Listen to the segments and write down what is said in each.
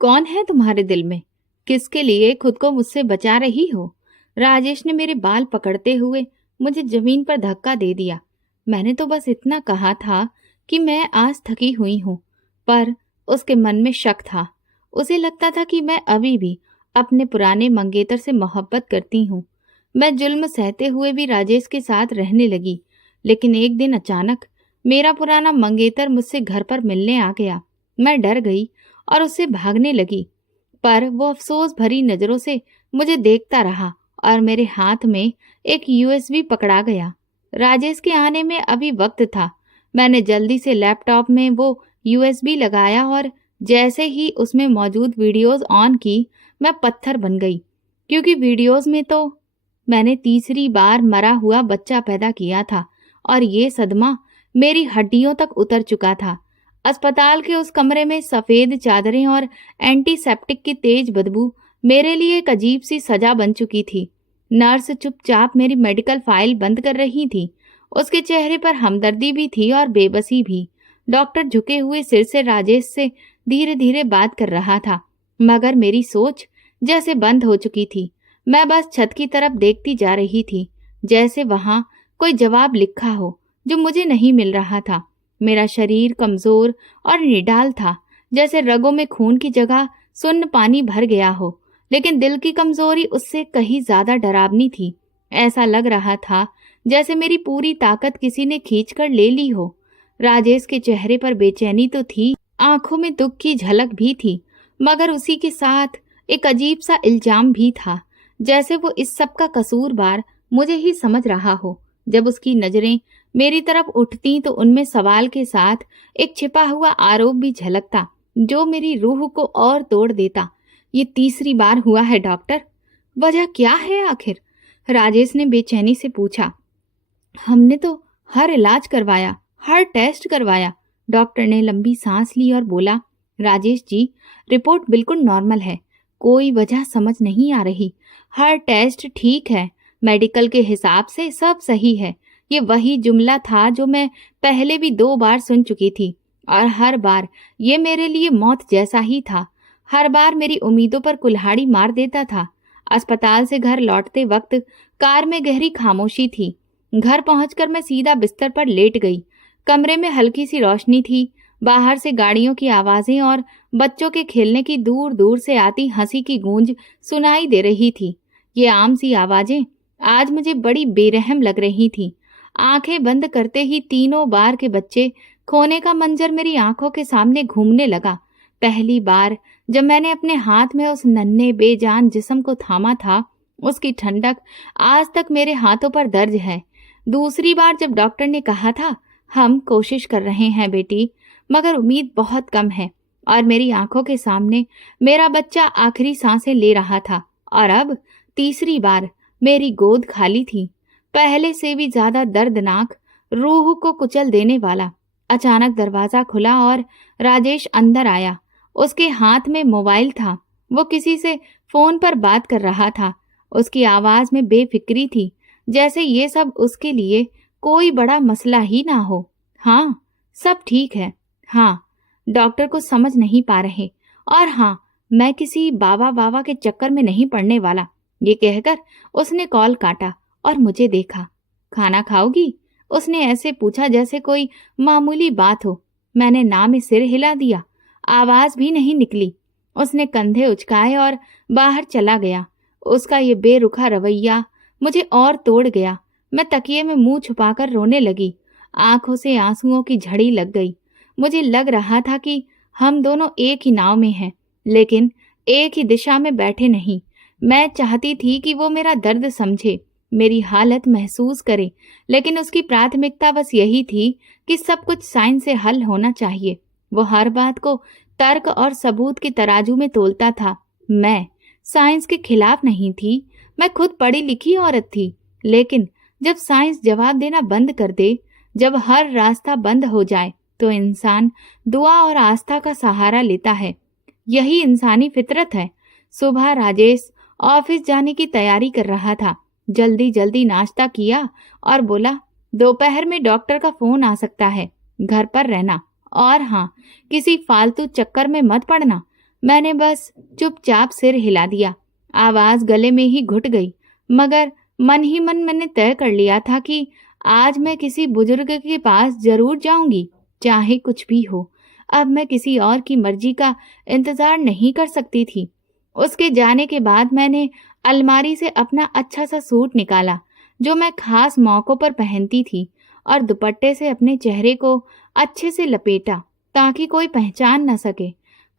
कौन है तुम्हारे दिल में? किसके लिए खुद को मुझसे बचा रही हो? राजेश ने मेरे बाल पकड़ते हुए मुझे जमीन पर धक्का दे दिया। मैंने तो बस इतना कहा था कि मैं आज थकी हुई हूँ, पर उसके मन में शक था। उसे लगता था कि मैं अभी भी अपने पुराने मंगेतर से मोहब्बत करती हूँ। मैं जुल्म सहते हुए भी राजेश के साथ रहने लगी, लेकिन एक दिन अचानक मेरा पुराना मंगेतर मुझसे घर पर मिलने आ गया। मैं डर गई और उससे भागने लगी, पर वो अफसोस भरी नजरों से मुझे देखता रहा और मेरे हाथ में एक यूएसबी पकड़ा गया। राजेश के आने में अभी वक्त था। मैंने जल्दी से लैपटॉप में वो यूएसबी लगाया और जैसे ही उसमें मौजूद वीडियोस ऑन की, मैं पत्थर बन गई, क्योंकि वीडियोस में तो मैंने तीसरी बार मरा हुआ बच्चा पैदा किया था और ये सदमा मेरी हड्डियों तक उतर चुका था। अस्पताल के उस कमरे में सफेद चादरें और एंटीसेप्टिक की तेज बदबू मेरे लिए एक अजीब सी सजा बन चुकी थी। नर्स चुपचाप मेरी मेडिकल फाइल बंद कर रही थी। उसके चेहरे पर हमदर्दी भी थी और बेबसी भी। डॉक्टर झुके हुए सिर से राजेश से धीरे धीरे बात कर रहा था, मगर मेरी सोच जैसे बंद हो चुकी थी। मैं बस छत की तरफ देखती जा रही थी, जैसे वहां कोई जवाब लिखा हो जो मुझे नहीं मिल रहा था। मेरा शरीर कमजोर और निडाल था, जैसे रगों में खून की जगह सुन्न पानी भर गया हो, लेकिन दिल की कमजोरी उससे कहीं ज्यादा डरावनी थी। ऐसा लग रहा था जैसे मेरी पूरी ताकत किसी ने खींचकर ले ली हो। राजेश के चेहरे पर बेचैनी तो थी, आंखों में दुख की झलक भी थी, मगर उसी के साथ एक अजीब सा इल्जाम भी था, जैसे वो इस सब का कसूरवार मुझे ही समझ रहा हो। जब उसकी नजरें मेरी तरफ उठती तो उनमें सवाल के साथ एक छिपा हुआ आरोप भी झलकता, जो मेरी रूह को और तोड़ देता। ये तीसरी बार हुआ है डॉक्टर, वजह क्या है आखिर? राजेश ने बेचैनी से पूछा। हमने तो हर इलाज करवाया, हर टेस्ट करवाया। डॉक्टर ने लंबी सांस ली और बोला, राजेश जी, रिपोर्ट बिल्कुल नॉर्मल है, कोई वजह समझ नहीं आ रही। हर टेस्ट ठीक है, मेडिकल के हिसाब से सब सही है। ये वही जुमला था जो मैं पहले भी 2 बार सुन चुकी थी, और हर बार ये मेरे लिए मौत जैसा ही था। हर बार मेरी उम्मीदों पर कुल्हाड़ी मार देता था। अस्पताल से घर लौटते वक्त कार में गहरी खामोशी थी। घर पहुंचकर मैं सीधा बिस्तर पर लेट गई। कमरे में हल्की सी रोशनी थी। बाहर से गाड़ियों की आवाजें और बच्चों के खेलने की दूर दूर से आती हंसी की गूंज सुनाई दे रही थी। ये आम सी आवाजें आज मुझे बड़ी बेरहम लग रही थी। आंखें बंद करते ही तीनों बार के बच्चे खोने का मंजर मेरी आंखों के सामने घूमने लगा। पहली बार जब मैंने अपने हाथ में उस नन्हे बेजान जिस्म को थामा था, उसकी ठंडक आज तक मेरे हाथों पर दर्ज है। दूसरी बार जब डॉक्टर ने कहा था, हम कोशिश कर रहे हैं बेटी, मगर उम्मीद बहुत कम है, और मेरी आंखों के सामने मेरा बच्चा आखिरी सांसें ले रहा था। और अब तीसरी बार मेरी गोद खाली थी, पहले से भी ज्यादा दर्दनाक, रूह को कुचल देने वाला। अचानक दरवाजा खुला और राजेश अंदर आया। उसके हाथ में मोबाइल था। वो किसी से फोन पर बात कर रहा था। उसकी आवाज में बेफिक्री थी, जैसे ये सब उसके लिए कोई बड़ा मसला ही ना हो। हाँ, सब ठीक है। हाँ, डॉक्टर को समझ नहीं पा रहे। और हाँ, मैं किसी बाबा बाबा के चक्कर में नहीं पड़ने वाला। ये कहकर उसने कॉल काटा और मुझे देखा। खाना खाओगी? उसने ऐसे पूछा जैसे कोई मामूली बात हो। मैंने ना में सिर हिला दिया। आवाज भी नहीं निकली। उसने कंधे उचकाए और बाहर चला गया। उसका ये बेरुखा रवैया मुझे और तोड़ गया। मैं तकिए में मुंह छुपाकर रोने लगी। आंखों से आंसुओं की झड़ी लग गई। मुझे लग रहा था कि हम दोनों एक ही नाव में हैं, लेकिन एक ही दिशा में बैठे नहीं। मैं चाहती थी कि वो मेरा दर्द समझे, मेरी हालत महसूस करे, लेकिन उसकी प्राथमिकता बस यही थी कि सब कुछ साइंस से हल होना चाहिए। वो हर बात को तर्क और सबूत के तराजू में तोलता था। मैं साइंस के खिलाफ नहीं थी, मैं खुद पढ़ी लिखी औरत थी, लेकिन जब साइंस जवाब देना बंद कर दे, जब हर रास्ता बंद हो जाए, तो इंसान दुआ और आस्था का सहारा लेता है। यही इंसानी फितरत है। सुबह राजेश ऑफिस जाने की तैयारी कर रहा था। जल्दी जल्दी नाश्ता किया और बोला, दोपहर में डॉक्टर का फोन आ सकता है, घर पर रहना, और हाँ, किसी फालतू चक्कर में मत पड़ना। मैंने बस चुपचाप सिर हिला दिया। आवाज गले में ही घुट गई, मगर मन ही मन मैंने तय कर लिया था कि आज मैं किसी बुजुर्ग के पास जरूर जाऊंगी, चाहे कुछ भी हो। अब मैं किसी और की मर्जी का इंतजार नहीं कर सकती थी। उसके जाने के बाद मैंने अलमारी से अपना अच्छा सा सूट निकाला, जो मैं खास मौकों पर पहनती थी, और दुपट्टे से अपने चेहरे को अच्छे से लपेटा ताकि कोई पहचान न सके।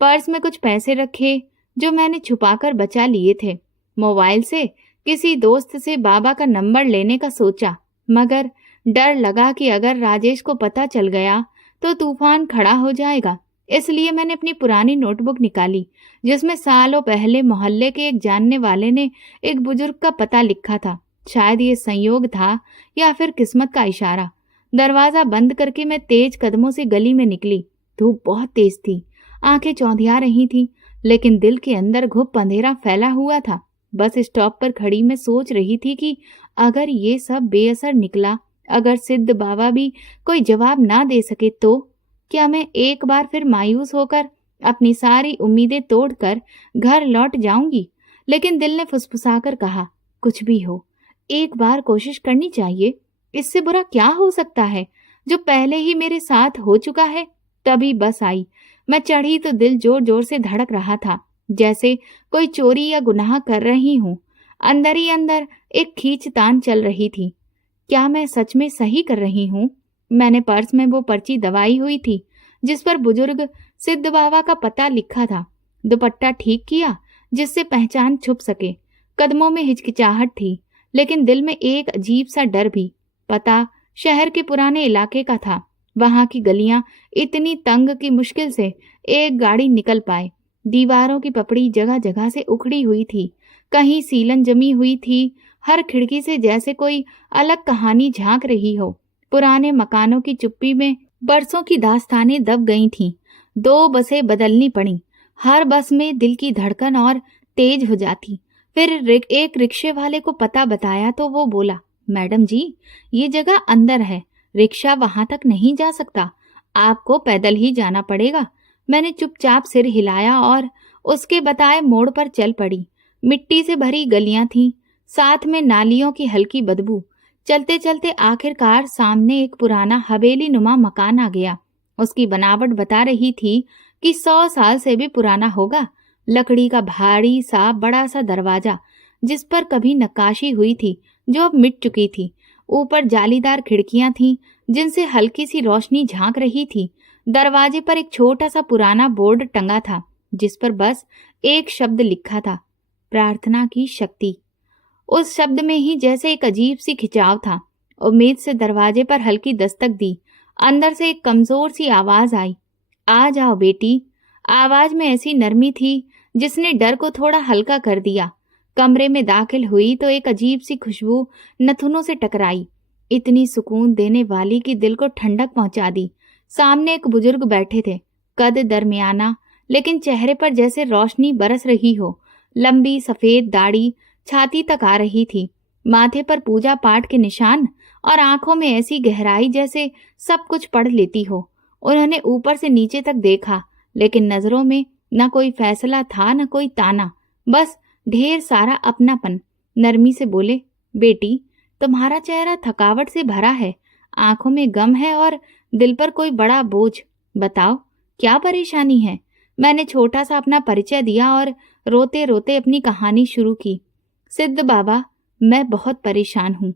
पर्स में कुछ पैसे रखे जो मैंने छुपाकर बचा लिए थे। मोबाइल से किसी दोस्त से बाबा का नंबर लेने का सोचा, मगर डर लगा कि अगर राजेश को पता चल गया तो तूफान खड़ा हो जाएगा। इसलिए मैंने अपनी पुरानी नोटबुक निकाली, जिसमें सालों पहले मोहल्ले के एक जानने वाले ने एक बुजुर्ग का पता लिखा था। शायद ये संयोग था या फिर किस्मत का इशारा। दरवाजा बंद करके मैं तेज कदमों से गली में निकली। धूप बहुत तेज थी, आंखें चौंधिया रही थी, लेकिन दिल के अंदर घुप अंधेरा फैला हुआ था। बस स्टॉप पर खड़ी मैं सोच रही थी कि अगर ये सब बेअसर निकला, अगर सिद्ध बाबा भी कोई जवाब ना दे सके तो क्या मैं एक बार फिर मायूस होकर अपनी सारी उम्मीदें तोड़कर घर लौट जाऊंगी। लेकिन दिल ने फुसफुसाकर कहा, कुछ भी हो, एक बार कोशिश करनी चाहिए। इससे बुरा क्या हो सकता है, जो पहले ही मेरे साथ हो चुका है। तभी बस आई। मैं चढ़ी तो दिल जोर जोर से धड़क रहा था, जैसे कोई चोरी या गुनाह कर रही हूं। अंदर ही अंदर एक खींचतान चल रही थी, क्या मैं सच में सही कर रही हूँ। मैंने पर्स में वो पर्ची दबाई हुई थी जिस पर बुजुर्ग सिद्ध बाबा का पता लिखा था। दुपट्टा ठीक किया जिससे पहचान छुप सके। कदमों में हिचकिचाहट थी, लेकिन दिल में एक अजीब सा डर भी। पता शहर के पुराने इलाके का था। वहां की गलियां इतनी तंग कि मुश्किल से एक गाड़ी निकल पाए। दीवारों की पपड़ी जगह जगह से उखड़ी हुई थी, कहीं सीलन जमी हुई थी। हर खिड़की से जैसे कोई अलग कहानी झांक रही हो। पुराने मकानों की चुप्पी में बरसों की दास्तानें दब गई थीं। 2 बसें बदलनी पड़ी। हर बस में दिल की धड़कन और तेज हो जाती। फिर एक रिक्शे वाले को पता बताया तो वो बोला, मैडम जी, ये जगह अंदर है, रिक्शा वहां तक नहीं जा सकता, आपको पैदल ही जाना पड़ेगा। मैंने चुपचाप सिर हिलाया और उसके बताए मोड़ पर चल पड़ी। मिट्टी से भरी गलियां थीं, साथ में नालियों की हल्की बदबू। चलते चलते आखिरकार सामने एक पुराना हवेली नुमा मकान आ गया। उसकी बनावट बता रही थी कि 100 साल से भी पुराना होगा। लकड़ी का भारी सा बड़ा सा दरवाजा, जिस पर कभी नक्काशी हुई थी, जो अब मिट चुकी थी। ऊपर जालीदार खिड़कियां थीं, जिनसे हल्की सी रोशनी झांक रही थी। दरवाजे पर एक छोटा सा पुराना बोर्ड टंगा था, जिस पर बस एक शब्द लिखा था, प्रार्थना की शक्ति। उस शब्द में ही जैसे एक अजीब सी खिंचाव था। उम्मीद से दरवाजे पर हल्की दस्तक दी। अंदर से एक कमजोर सी आवाज आई, आ जाओ बेटी। आवाज में ऐसी नरमी थी जिसने डर को थोड़ा हल्का कर दिया। कमरे में दाखिल हुई तो एक अजीब सी खुशबू नथुनों से टकराई, इतनी सुकून देने वाली कि दिल को ठंडक पहुंचा दी। सामने एक बुजुर्ग बैठे थे, कद दरमियाना, लेकिन चेहरे पर जैसे रोशनी बरस रही हो। लंबी सफेद दाढ़ी छाती तक आ रही थी, माथे पर पूजा पाठ के निशान और आंखों में ऐसी गहराई जैसे सब कुछ पढ़ लेती हो। उन्होंने ऊपर से नीचे तक देखा, लेकिन नजरों में न कोई फैसला था न कोई ताना, बस ढेर सारा अपनापन। नरमी से बोले, बेटी, तुम्हारा चेहरा थकावट से भरा है, आंखों में गम है और दिल पर कोई बड़ा बोझ। बताओ क्या परेशानी है। मैंने छोटा सा अपना परिचय दिया और रोते रोते अपनी कहानी शुरू की। सिद्ध बाबा, मैं बहुत परेशान हूँ।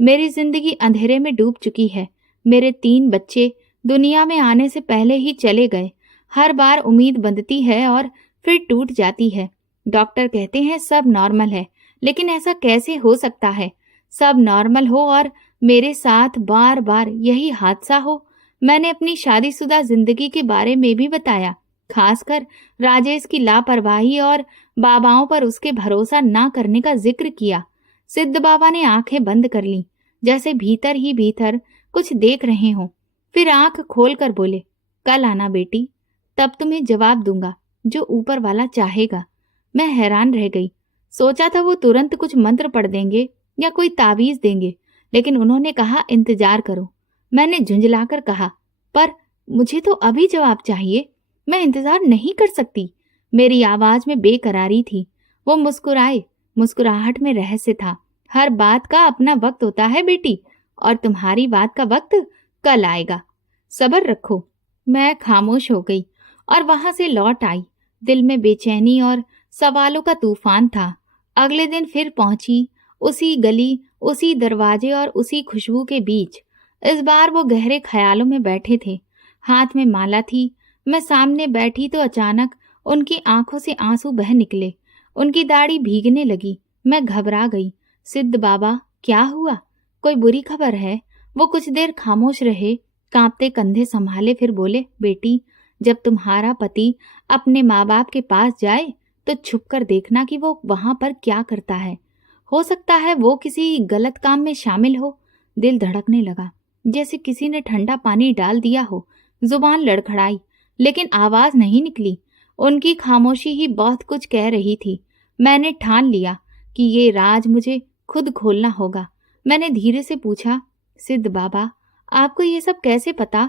मेरी जिंदगी अंधेरे में डूब चुकी है। मेरे 3 बच्चे दुनिया में आने से पहले ही चले गए। हर बार उम्मीद बंधती है और फिर टूट जाती है। डॉक्टर कहते हैं सब नॉर्मल है, लेकिन ऐसा कैसे हो सकता है? सब नॉर्मल हो और मेरे साथ बार बार यही हादसा हो। मैंने अपनी शादीशुदा जिंदगी के बारे में भी बताया, खासकर राजेश की लापरवाही और बाबाओं पर उसके भरोसा ना करने का जिक्र किया। सिद्ध बाबा ने आंखें बंद कर ली, जैसे भीतर ही भीतर कुछ देख रहे हों। फिर आंख खोलकर बोले, कल आना बेटी, तब तुम्हें जवाब दूंगा जो ऊपर वाला चाहेगा। मैं हैरान रह गई। सोचा था वो तुरंत कुछ मंत्र पढ़ देंगे या कोई तावीज देंगे, लेकिन उन्होंने कहा इंतजार करो। मैंने झुंझलाकर कहा, पर मुझे तो अभी जवाब चाहिए, मैं इंतजार नहीं कर सकती। मेरी आवाज में बेकरारी थी। वो मुस्कुराए। मुस्कुराहट में रहस्य था। हर बात का अपना वक्त होता है बेटी, और तुम्हारी बात का वक्त कल आएगा। सब्र रखो। मैं खामोश हो गई और वहां से लौट आई। दिल में बेचैनी और सवालों का तूफान था। अगले दिन फिर पहुंची, उसी गली, उसी दरवाजे और उसी खुशबू के बीच। इस बार वो गहरे ख्यालों में बैठे थे। हाथ में माला थी। मैं सामने बैठी तो अचानक उनकी आंखों से आंसू बह निकले। उनकी दाढ़ी भीगने लगी। मैं घबरा गई। सिद्ध बाबा, क्या हुआ? कोई बुरी खबर है? वो कुछ देर खामोश रहे, कांपते कंधे संभाले, फिर बोले, बेटी, जब तुम्हारा पति अपने माँ बाप के पास जाए तो छुप कर देखना कि वो वहां पर क्या करता है। हो सकता है वो किसी गलत काम में शामिल हो। दिल धड़कने लगा, जैसे किसी ने ठंडा पानी डाल दिया हो। जुबान लड़खड़ाई, लेकिन आवाज नहीं निकली। उनकी खामोशी ही बहुत कुछ कह रही थी। मैंने ठान लिया कि ये राज मुझे खुद खोलना होगा। मैंने धीरे से पूछा, सिद्ध बाबा, आपको ये सब कैसे पता?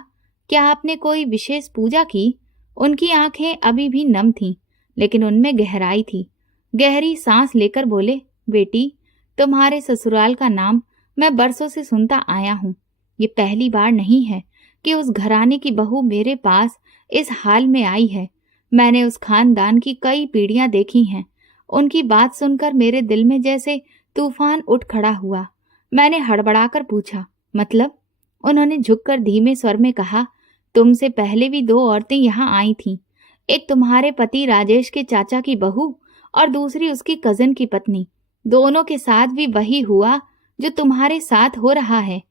क्या आपने कोई विशेष पूजा की? उनकी आंखें अभी भी नम थीं, लेकिन उनमें गहराई थी। गहरी सांस लेकर बोले, बेटी, तुम्हारे ससुराल का नाम मैं बरसों से सुनता आया हूँ। ये पहली बार नहीं है कि उस घराने की बहू मेरे पास इस हाल में आई है। मैंने उस खानदान की कई पीढ़ियां देखी हैं। उनकी बात सुनकर मेरे दिल में जैसे तूफान उठ खड़ा हुआ। मैंने हड़बड़ाकर पूछा, मतलब? उन्होंने झुककर धीमे स्वर में कहा, तुमसे पहले भी 2 औरतें यहाँ आई थीं। एक तुम्हारे पति राजेश के चाचा की बहू और दूसरी उसकी कजन की पत्नी। दोनों के साथ भी वही हुआ जो तुम्हारे साथ हो रहा है।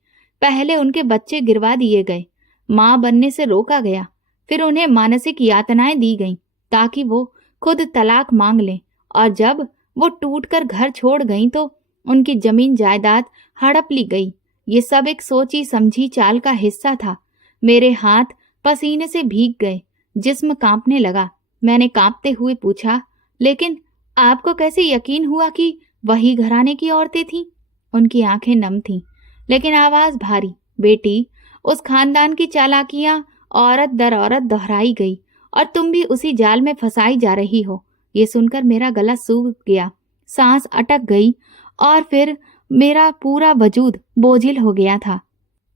पहले उनके बच्चे गिरवा दिए गए, मां बनने से रोका गया, फिर उन्हें मानसिक यातनाएं दी गईं ताकि वो खुद तलाक मांग लें, और जब वो टूटकर घर छोड़ गईं तो उनकी जमीन जायदाद हड़प ली गई। ये सब एक सोची समझी चाल का हिस्सा था। मेरे हाथ पसीने से भीग गए, जिस्म कांपने लगा। मैंने कांपते हुए पूछा, लेकिन आपको कैसे यकीन हुआ कि वही घराने की औरतें थीं? उनकी आंखें नम थीं, लेकिन आवाज भारी। बेटी, उस खानदान की चालाकियां औरत दर औरत दोहराई गई, और तुम भी उसी जाल में फंसाई जा रही हो। ये सुनकर मेरा गला सूख गया, सांस अटक गई, और फिर मेरा पूरा वजूद बोझिल हो गया था।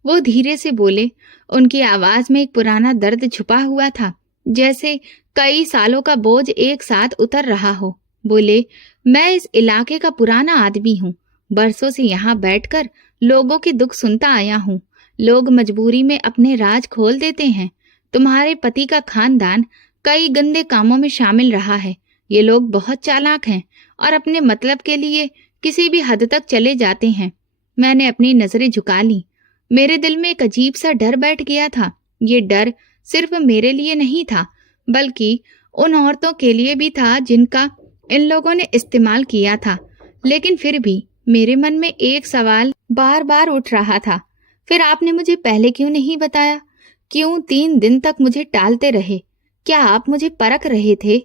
वो धीरे से बोले। उनकी आवाज में एक पुराना दर्द छुपा हुआ था, जैसे कई सालों का बोझ एक साथ उतर रहा हो। बोले, मैं इस इलाके का पुराना आदमी हूँ। बरसों से यहाँ बैठकर लोगों के दुख सुनता आया हूँ। लोग मजबूरी में अपने राज खोल देते हैं। तुम्हारे पति का खानदान कई गंदे कामों में शामिल रहा है। ये लोग बहुत चालाक हैं और अपने मतलब के लिए किसी भी हद तक चले जाते हैं। मैंने अपनी नजरें झुका ली। मेरे दिल में एक अजीब सा डर बैठ गया था। ये डर सिर्फ मेरे लिए नहीं था, बल्कि उन औरतों के लिए भी था जिनका इन लोगों ने इस्तेमाल किया था। लेकिन फिर भी मेरे मन में एक सवाल बार बार उठ रहा था, फिर आपने मुझे पहले क्यों नहीं बताया? क्यों 3 दिन तक मुझे टालते रहे? क्या आप मुझे परख रहे थे?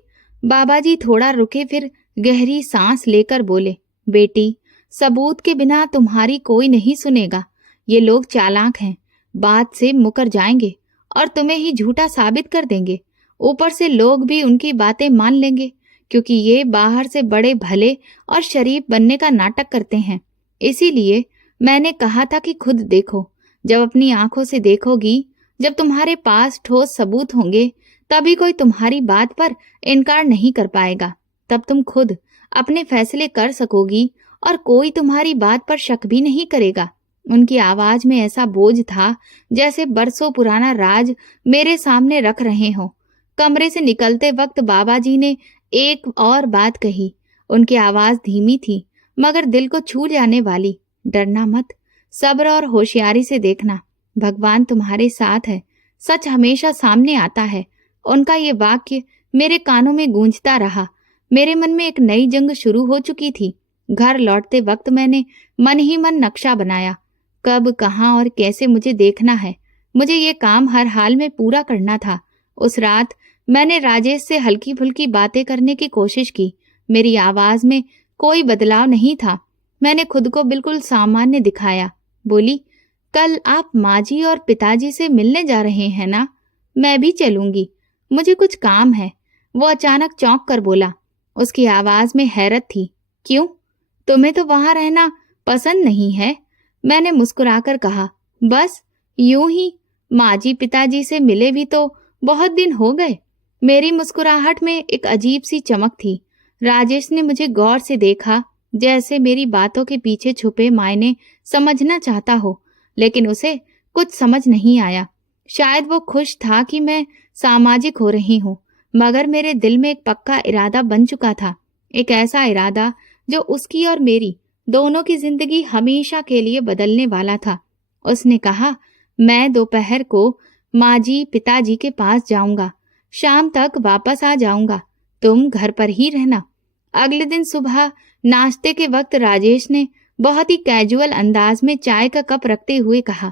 बाबा जी थोड़ा रुके, फिर गहरी सांस लेकर बोले, बेटी, सबूत के बिना तुम्हारी कोई नहीं सुनेगा। ये लोग चालाक हैं, बात से मुकर जाएंगे और तुम्हें ही झूठा साबित कर देंगे। ऊपर से लोग भी उनकी बातें मान लेंगे, क्योंकि ये बाहर से बड़े भले और शरीफ बनने का नाटक करते हैं। इसीलिए मैंने कहा था कि खुद देखो। जब अपनी आंखों से देखोगी, जब तुम्हारे पास ठोस सबूत होंगे, तभी कोई तुम्हारी बात पर इनकार नहीं कर पाएगा। तब तुम खुद अपने फैसले कर सकोगी और कोई तुम्हारी बात पर शक भी नहीं करेगा। उनकी आवाज में ऐसा बोझ था जैसे बरसों पुराना राज मेरे सामने रख रहे हो। कमरे से निकलते वक्त बाबा जी ने एक और बात कही। उनकी आवाज धीमी थी, मगर दिल को छू जाने वाली। डरना मत, सब्र और होशियारी से देखना। भगवान तुम्हारे साथ है। सच हमेशा सामने आता है। उनका ये वाक्य मेरे कानों में गूंजता रहा। मेरे मन में एक नई जंग शुरू हो चुकी थी। घर लौटते वक्त मैंने मन ही मन नक्शा बनाया, कब, कहाँ और कैसे मुझे देखना है। मुझे ये काम हर हाल में पूरा करना था। उस रात मैंने राजेश से हल्की फुल्की बातें करने की कोशिश की। मेरी आवाज में कोई बदलाव नहीं था। मैंने खुद को बिल्कुल सामान्य दिखाया। बोली, कल आप माँ जी और पिताजी से मिलने जा रहे हैं ना? मैं भी चलूंगी, मुझे कुछ काम है। वो अचानक चौंक कर बोला। उसकी आवाज में हैरत थी। क्यों? तुम्हें तो वहां रहना पसंद नहीं है? मैंने मुस्कुराकर कहा। बस यूं ही। माँ जी पिताजी से मिले भी तो बहुत दिन हो गए। मेरी मुस्कुराहट में एक अजीब सी चमक थी। राजेश ने मुझे गौर से देखा, जैसे मेरी बातों के पीछे छुपे मायने समझना चाहता हो, लेकिन उसे कुछ समझ नहीं आया। शायद वो खुश था कि मैं सामाजिक हो रही हूँ, मगर मेरे दिल में एक पक्का इरादा बन चुका था। एक ऐसा इरादा जो उसकी और मेरी दोनों की जिंदगी हमेशा के लिए बदलने वाला था। उसने कहा, मैं दोपहर को माँ जी पिताजी के पास जाऊंगा, शाम तक वापस आ जाऊंगा, तुम घर पर ही रहना। अगले दिन सुबह नाश्ते के वक्त राजेश ने बहुत ही कैजुअल अंदाज में चाय का कप रखते हुए कहा,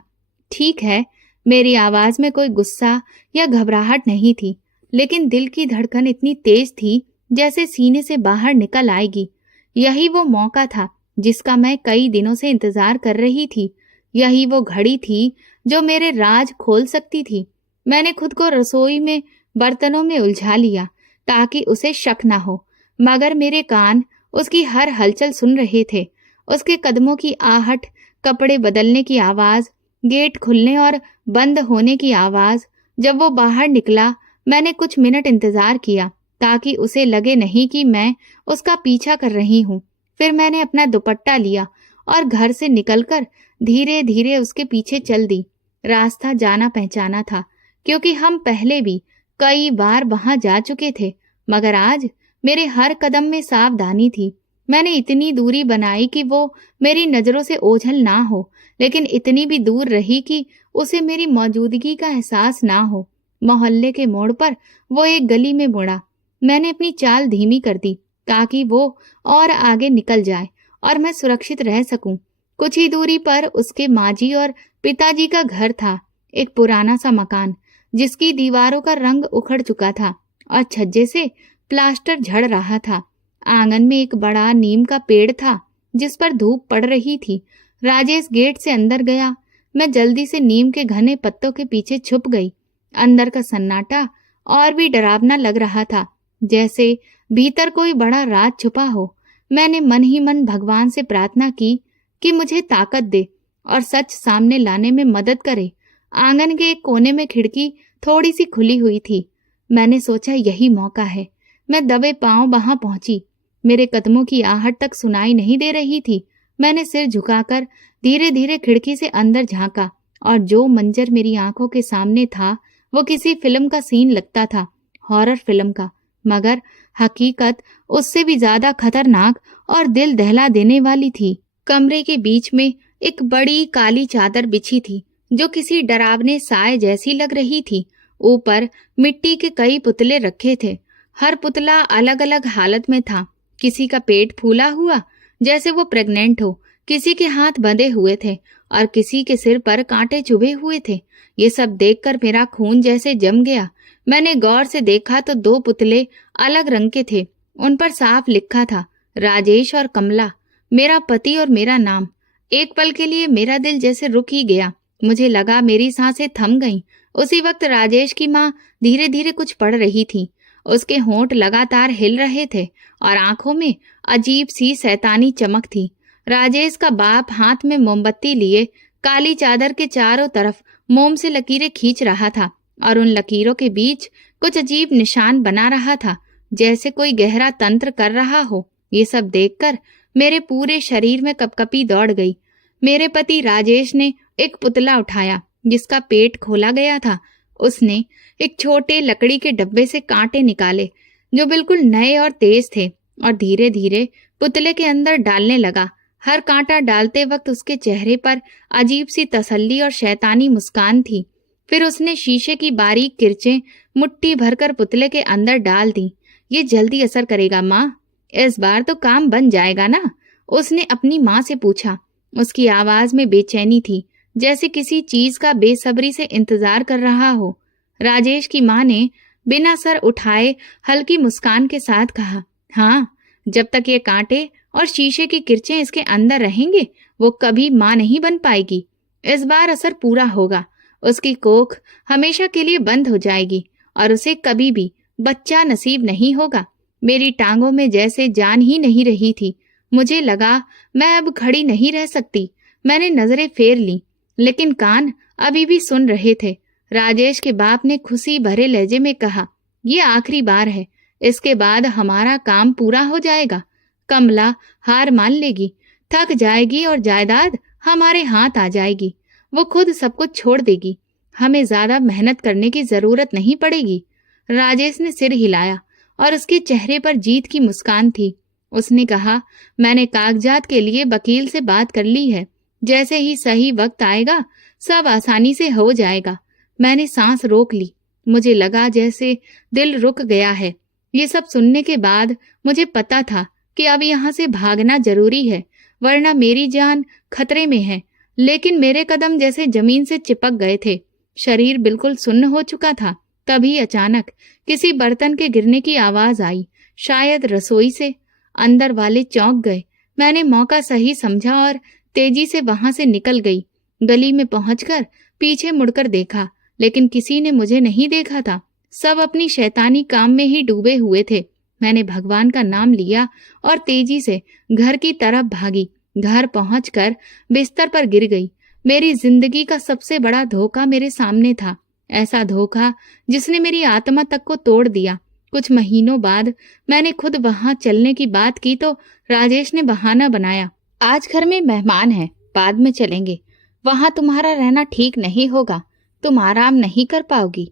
ठीक है। मेरी आवाज में कोई गुस्सा या घबराहट नहीं थी, लेकिन दिल की धड़कन इतनी तेज थी जैसे सीने से बाहर निकल आएगी। यही वो मौका था जिसका मैं कई दिनों से इंतजार कर रही थी। यही वो घड़ी थी जो मेरे राज खोल सकती थी। मैंने खुद को रसोई में बर्तनों में उलझा लिया ताकि उसे शक न हो, मगर मेरे कान उसकी हर हलचल सुन रहे थे। उसके कदमों की आहट, कपड़े बदलने की आवाज, गेट खुलने और बंद होने की आवाज। जब वो बाहर निकला, मैंने कुछ मिनट इंतजार किया ताकि उसे लगे नहीं कि मैं उसका पीछा कर रही हूँ। फिर मैंने अपना दुपट्टा लिया और घर से निकलकर धीरे धीरे उसके पीछे चल दी। रास्ता जाना पहचाना था, क्योंकि हम पहले भी कई बार वहां जा चुके थे, मगर आज मेरे हर कदम में सावधानी थी। मैंने इतनी दूरी बनाई कि वो मेरी नजरों से ओझल ना हो, लेकिन इतनी भी दूर रही कि उसे मेरी मौजूदगी का एहसास ना हो। मोहल्ले के मोड़ पर वो एक गली में मुड़ा। मैंने अपनी चाल धीमी कर दी ताकि वो और आगे निकल जाए और मैं सुरक्षित रह सकूं। कुछ ही दूरी पर उसके माँजी और पिताजी का घर था, एक पुराना सा मकान जिसकी दीवारों का रंग उखड़ चुका था और छज्जे से प्लास्टर झड़ रहा था। आंगन में एक बड़ा नीम का पेड़ था जिस पर धूप पड़ रही थी। राजेश गेट से अंदर गया। मैं जल्दी से नीम के घने पत्तों के पीछे छुप गई। अंदर का सन्नाटा और भी डरावना लग रहा था, जैसे भीतर कोई बड़ा राज छुपा हो। मैंने मन ही मन भगवान से प्रार्थना की कि मुझे ताकत दे और सच सामने लाने में मदद करे। आंगन के एक कोने में खिड़की थोड़ी सी खुली हुई थी। मैंने सोचा यही मौका है। मैं दबे पांव वहां पहुंची। मेरे कदमों की आहट तक सुनाई नहीं दे रही थी। मैंने सिर झुकाकर धीरे धीरे खिड़की से अंदर झांका और जो मंजर मेरी आंखों के सामने था वो किसी फिल्म का सीन लगता था, हॉरर फिल्म का, मगर हकीकत उससे भी ज्यादा खतरनाक और दिल दहला देने वाली थी। कमरे के बीच में एक बड़ी काली चादर बिछी थी जो किसी डरावने साए जैसी लग रही थी। ऊपर मिट्टी के कई पुतले रखे थे। हर पुतला अलग अलग हालत में था। किसी का पेट फूला हुआ जैसे वो प्रेग्नेंट हो, किसी के हाथ बंधे हुए थे और किसी के सिर पर कांटे चुभे हुए थे। ये सब देखकर मेरा खून जैसे जम गया। मैंने गौर से देखा तो दो पुतले अलग रंग के थे। उन पर साफ लिखा था, राजेश और कमला, मेरा पति और मेरा नाम। एक पल के लिए मेरा दिल जैसे रुक ही गया। मुझे लगा मेरी सांसें थम गईं। उसी वक्त राजेश की माँ धीरे धीरे कुछ पढ़ रही थी। उसके होंठ लगातार हिल रहे थे और आंखों में अजीब सी शैतानी चमक थी। राजेश का बाप हाथ में मोमबत्ती लिए काली चादर के चारों तरफ मोम से लकीरें खींच रहा था और उन लकीरों के बीच कुछ अजीब निशान बना रहा था, जैसे कोई गहरा तंत्र कर रहा हो। ये सब देखकर मेरे पूरे शरीर में कपकपी दौड़ गई। मेरे पति राजेश ने एक पुतला उठाया जिसका पेट खोला गया था। उसने एक छोटे लकड़ी के डब्बे से कांटे निकाले जो बिल्कुल नए और तेज थे और धीरे धीरे पुतले के अंदर डालने लगा। हर कांटा डालते वक्त उसके चेहरे पर अजीब सी तसल्ली और शैतानी मुस्कान थी। फिर उसने शीशे की बारीक किरचें मुट्ठी भरकर पुतले के अंदर डाल दी। ये जल्दी असर करेगा माँ, इस बार तो काम बन जाएगा ना? उसने अपनी माँ से पूछा। उसकी आवाज में बेचैनी थी, जैसे किसी चीज का बेसब्री से इंतजार कर रहा हो। राजेश की माँ ने बिना सर उठाए हल्की मुस्कान के साथ कहा, हाँ, जब तक ये कांटे और शीशे की किरचें इसके अंदर रहेंगे वो कभी माँ नहीं बन पाएगी। इस बार असर पूरा होगा। उसकी कोख हमेशा के लिए बंद हो जाएगी और उसे कभी भी बच्चा नसीब नहीं होगा। मेरी टांगों में जैसे जान ही नहीं रही थी। मुझे लगा मैं अब खड़ी नहीं रह सकती। मैंने नजरें फेर ली, लेकिन कान अभी भी सुन रहे थे। राजेश के बाप ने खुशी भरे लहजे में कहा, ये आखिरी बार है, इसके बाद हमारा काम पूरा हो जाएगा। कमला हार मान लेगी, थक जाएगी और जायदाद हमारे हाथ आ जाएगी। वो खुद सब कुछ छोड़ देगी। हमें ज्यादा मेहनत करने की जरूरत नहीं पड़ेगी। राजेश ने सिर हिलाया और उसके चेहरे पर जीत की मुस्कान थी। उसने कहा, मैंने कागजात के लिए वकील से बात कर ली है। जैसे ही सही वक्त आएगा सब आसानी से हो जाएगा। मैंने सांस रोक ली। मुझे लगा जैसे दिल रुक गया है। ये सब सुनने के बाद मुझे पता था कि अब यहाँ से भागना जरूरी है, वरना मेरी जान खतरे में है। लेकिन मेरे कदम जैसे जमीन से चिपक गए थे। शरीर बिल्कुल सुन्न हो चुका था। तभी अचानक किसी बर्तन के गिरने की आवाज आई, शायद रसोई से। अंदर वाले चौंक गए। मैंने मौका सही समझा और तेजी से वहां से निकल गई। गली में पहुंचकर पीछे मुड़कर देखा, लेकिन किसी ने मुझे नहीं देखा था। सब अपनी शैतानी काम में ही डूबे हुए थे। मैंने भगवान का नाम लिया और तेजी से घर की तरफ भागी। घर पहुंचकर बिस्तर पर गिर गई। मेरी जिंदगी का सबसे बड़ा धोखा मेरे सामने था। ऐसा धोखा जिसने मेरी आत्मा तक को तोड़ दिया। कुछ महीनों बाद मैंने खुद वहां चलने की बात की तो राजेश ने बहाना बनाया, आज घर में मेहमान है, बाद में चलेंगे। वहां तुम्हारा रहना ठीक नहीं होगा, तुम आराम नहीं कर पाओगी।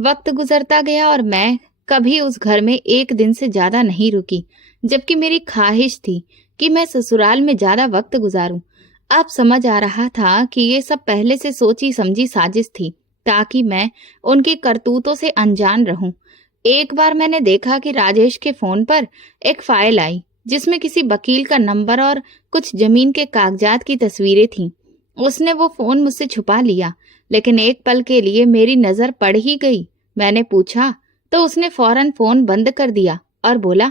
वक्त गुजरता गया और मैं कभी उस घर में एक दिन से ज्यादा नहीं रुकी, जबकि मेरी ख्वाहिश थी कि मैं ससुराल में ज्यादा वक्त गुजारूं। अब समझ आ रहा था कि ये सब पहले से सोची समझी साजिश थी, ताकि मैं उनकी करतूतों से अनजान रहूं। एक बार मैंने देखा कि राजेश के फोन पर एक फाइल आई, जिसमें किसी वकील का नंबर और कुछ जमीन के कागजात की तस्वीरें थीं। उसने वो फोन मुझसे छुपा लिया, लेकिन एक पल के लिए मेरी नजर पड़ ही गई। मैंने पूछा तो उसने फौरन फोन बंद कर दिया और बोला,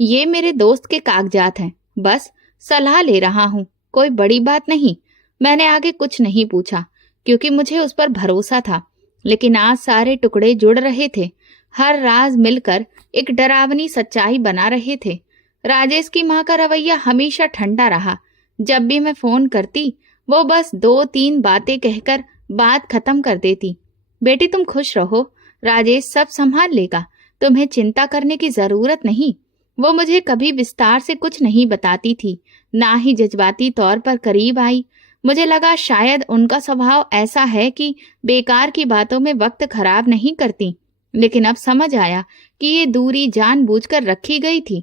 ये मेरे दोस्त के कागजात हैं, बस सलाह ले रहा हूँ, कोई बड़ी बात नहीं। मैंने आगे कुछ नहीं पूछा, क्योंकि मुझे उस पर भरोसा था। लेकिन आज सारे टुकड़े जुड़ रहे थे, हर राज मिलकर एक डरावनी सच्चाई बना रहे थे। राजेश की माँ का रवैया हमेशा ठंडा रहा। जब भी मैं फोन करती, वो बस 2-3 बातें कहकर बात खत्म कर देती। बेटी तुम खुश रहो, राजेश सब संभाल लेगा, तुम्हें चिंता करने की जरूरत नहीं। वो मुझे कभी विस्तार से कुछ नहीं बताती थी, ना ही जज्बाती तौर पर करीब आई। मुझे लगा शायद उनका स्वभाव ऐसा है कि बेकार की बातों में वक्त खराब नहीं करती। लेकिन अब समझ आया कि ये दूरी जानबूझकर रखी गई थी,